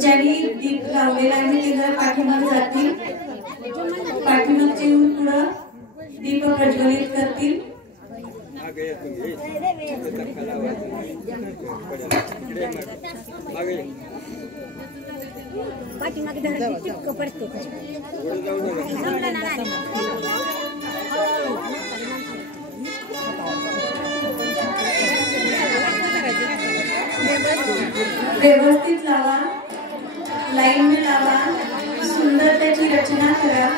ज्यांनी दीप लावलेला आहे ते जर पाठीमागे जातील, पाठीमागचे येऊन पुढं दीप प्रज्वलित करतील। व्यवस्थित लावा, लाईन में लावा, सुंदर त्याची रचना करा।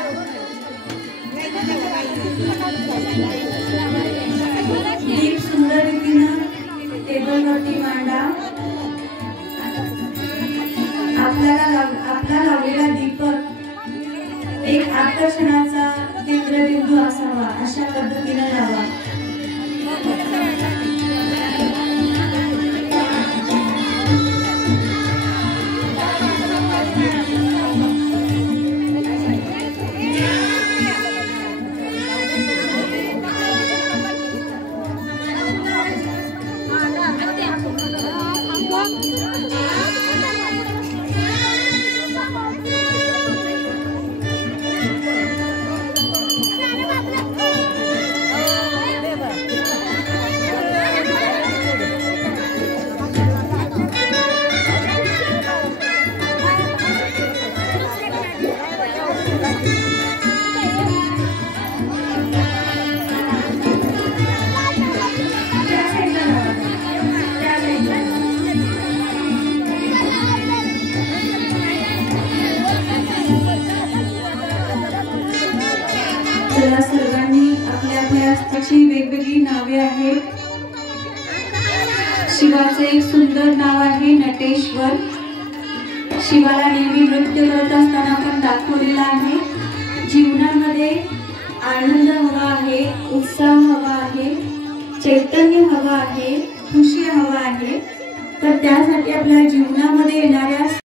दीप सुंदर रीतीनं टेबलवरती मांडा। आपला लावलेला दीपक एक आकर्षणाचा केंद्रबिंदू असावा, अशा पद्धतीने लावा। सर्वांनी आपल्या आपल्या अस्ताची वेगवेगळी नावे आहेत। शिवाचं एक सुंदर नाव आहे नटेश्वर। शिवाला नेहमी नृत्य करत असताना आपण दाखवलेला आहे। जीवनामध्ये आनंद हवा आहे, उत्साह हवा आहे, चैतन्य हवा आहे, खुशी हवा आहे। तर त्यासाठी आपल्या जीवनामध्ये येणाऱ्या